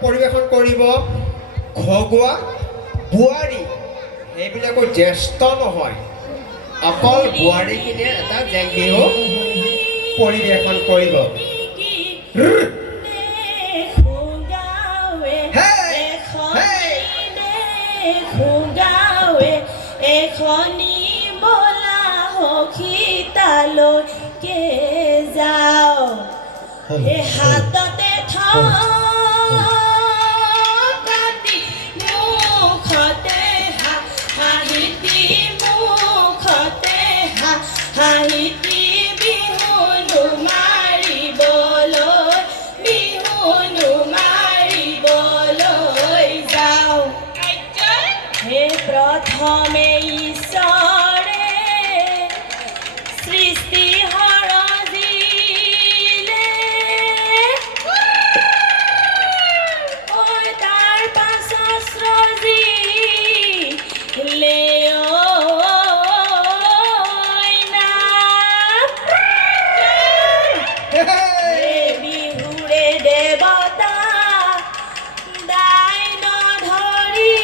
পৰিৱেশন কৰিব ঘগুৱা বোৱাৰী এইবিলাকো জ্যেষ্ঠ নহয় অকল বোৱাৰীখিনিয়ে এটা জেং বিহু পৰিৱেশন কৰিব এখনি বলা সখীতালৈকে যাওঁ হে হাততে কাটি মুখতে হাঁহিতি মুখতে হাঁহিতি বিহুনো মাৰিবলৈ যাওঁ হে প্ৰথমে ঈশ্বৰে সৃষ্টি সৰজিলে তাৰ পাছত সৃজিলে বিহুৰে দেৱতা দাই নধৰি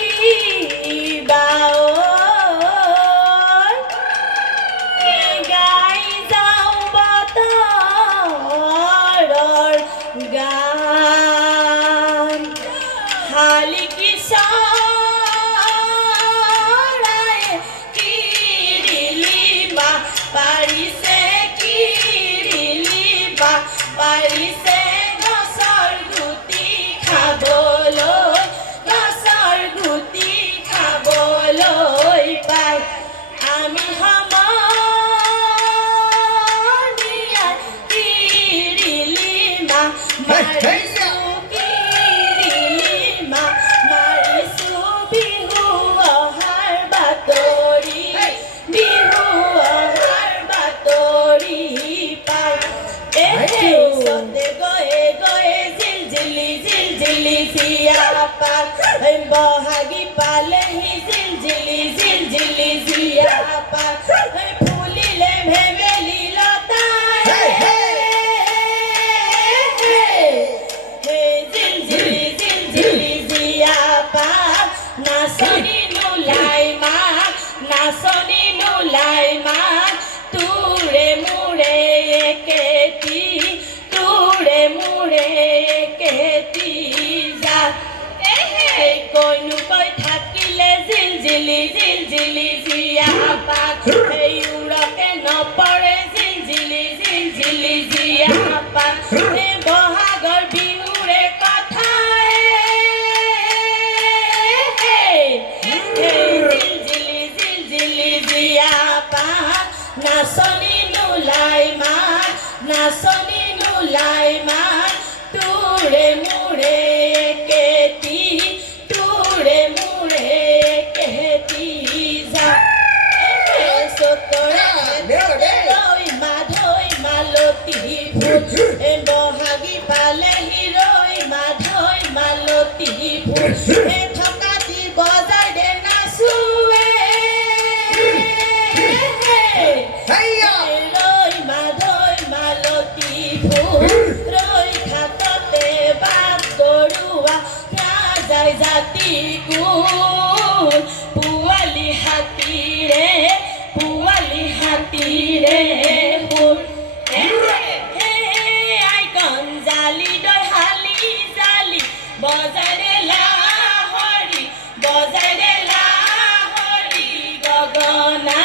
গাই যাওঁ বতৰৰ গান শালিকি চৰায়ে কিৰিলিবা পাৰিছে কিৰিলিবা পাৰিছে গছৰ গুটি খাবলৈ পাই আমি সমনীয়া কিৰিলিমা মাৰিছো বিহু অহাৰ বাতৰি পাই চতে গয়ে জিলজিলি জিয়া পাত বহাগী পালেহি জিলজিলি জিয়া পাত ফুলিলে ভেবেলি লতাই জিলজিলি জিয়া পাত নাচনি নোলাই মাত তোৰে মোৰে একেটি জাত কৈনো কৈ থাকিলে জিলজিলি জিয়া পাত সেই উৰকে নপৰে জিলজিলি জিয়া পাত বহাগৰ বিহুৰে কথা জিলজিলি জিয়া পাত নাচনি নোলাই মাত তোৰে মোৰে একেটি জাত চতৰা ৰৈ মালতী ফুল বহাগী পালেহি ৰৈ মালতী ফুল থকাতি বজাৰ দে নাচুৱে ৰৈ মালতী ফুল ৰৈ থাকতে বাপ গৰুৱা নাযায় জাতি কোন পোৱালি হাতীৰে ফুল আইকন জালি দৈ হালি জালি বজাৰে লাহৰি গগনা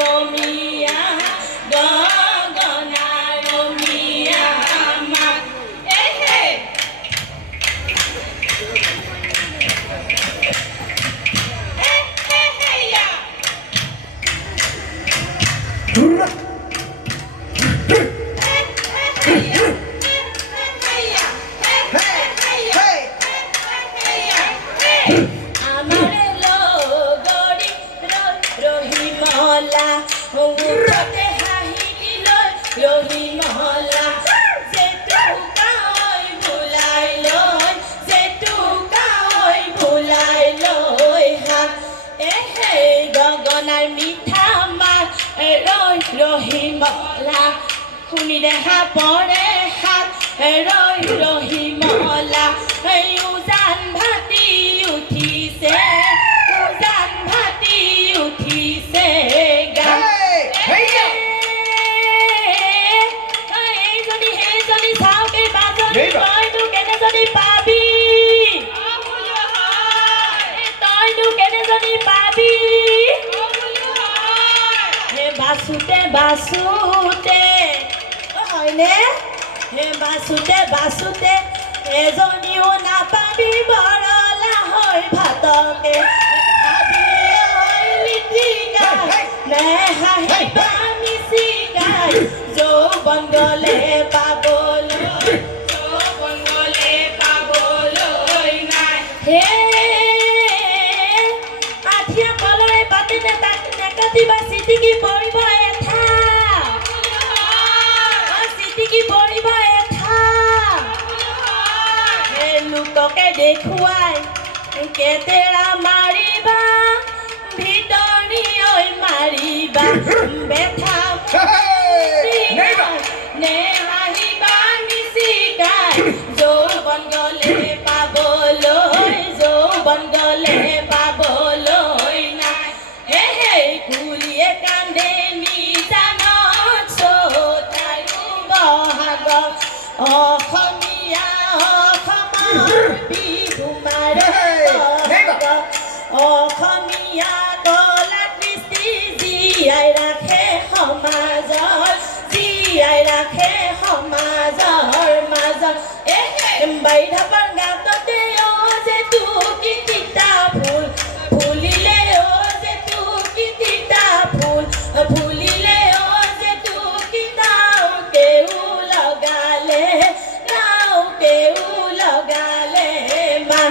ৰমিয়া মাত আমাৰে লগৰী ৰহিমলা মুখতে হাঁহি লৈ ৰহিমলা জেতুকাই ভুলাই লৈ হাত গগনাৰ মিঠা মাত ৰহিমলা শুনি দেখা পৰে হাত ৰহিমলা Neighbor. তইনো কেনেজনী পাবি তইনো কেনেজনী পাবি হে বাচোতে বাচোতে হয়নে হে বাচোতে এজনীও নাপাবি বৰলা হৈ ভাতকে নে হাঁহিবা মিচিকাই যৌৱন গলে পাবলৈ নাই হে আঠিয়া কলৰে পাতিনে তাক নেকাটিবা চিটিকি পৰিব এঠা চিটিকি পৰিব এঠা হে লোককে দেখুৱাই কেতেৰা মাৰিবা ভিতৰি ঐ মাৰিবা বেঠা নে হাঁহিবা মিচিকাই যৌৱন গলে পাবলৈ নাই হে হে কুলিয়ে কান্দে নিজানত চতায়ো বহাগ অসমীয়া অসমৰ বিহু মাৰে বহাগ অসমীয়া কলা কৃষ্টি জীয়াই ৰাখে সমাজৰ মাজত বাইধাপাৰ গাঁততে যে তুকি তিতা ফুল ফুলিলে যে তুকি তিতা ফুল ফুলিলে যে তুকি নাওকেও লগালে মা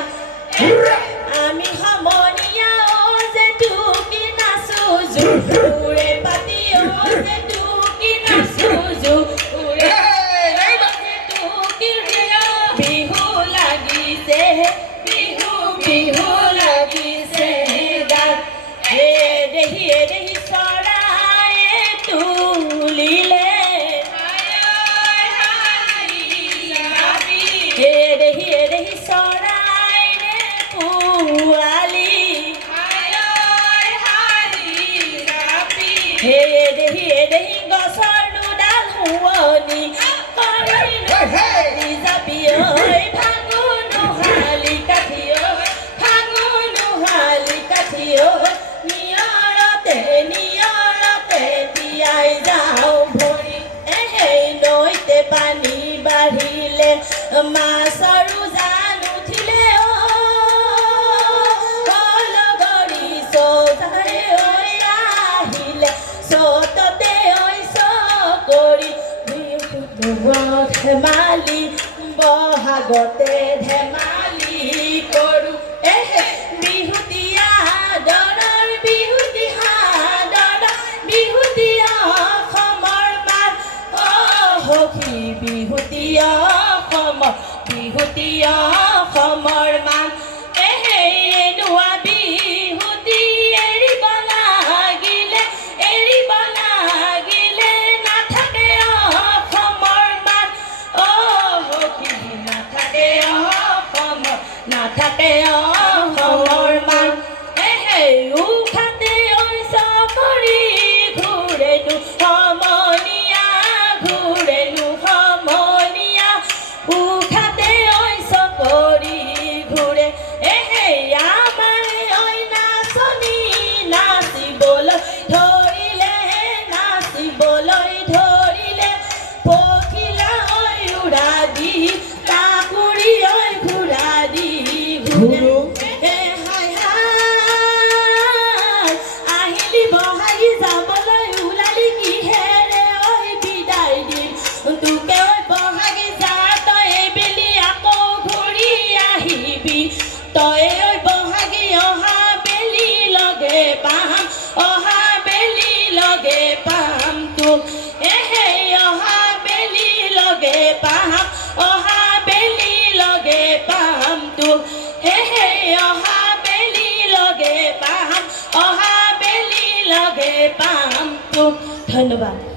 আমি সমনীয়া যে তুকি নাচো জোৰে পাতি যে তুকি নাচো জোৰে বিহু লাগিছে গাত হে দেহি চৰাই তুলিলে হে দেহি চৰাই পোৱালি হে দেহি গছৰ দুডাল শুৱনি যাবি ঐ ভাঙোনোহালি কাঠি নিয়ৰতে তিয়াই যাওঁ ভৰি নৈতে পানী বাঢ়িলে মাছৰো জান উঠিলে লগৰী চৌধাৰে আহিলে চততে চকৰি ধেমালি বহাগতে ধেমালি কৰোঁ বিহুতীয়া দৰৰ বিহুতীয়া অসমৰ মান সখী বিহুতীয়া অসমৰ মান নোৱা বিহুতি এৰিব লাগিলে নাথাকে অসমৰ মান সখী নাথাকে অসমৰ মান উখাতে চকৰি ঘূৰেনো সমনীয়া উখাতে চকৰি ঘূৰে আমাৰ নাচনী নাচিবলৈ ধৰিলে পখিলা উৰা দি কাকুৰি ঘূৰা দি ঘূৰে আহিলি বহাগি যাবলৈ ওলালি কিহেৰে বিদায় দিম তোকে বহাগি যা তই বেলি আকৌ ঘূৰি আহিবি তই বহাগি অহা বেলি লগে পাম তোক অহা বেলি লগে পাম অহা বেলি লগে পাম তোক অহা বেলি লগে পাম তোক ধন্যবাদ।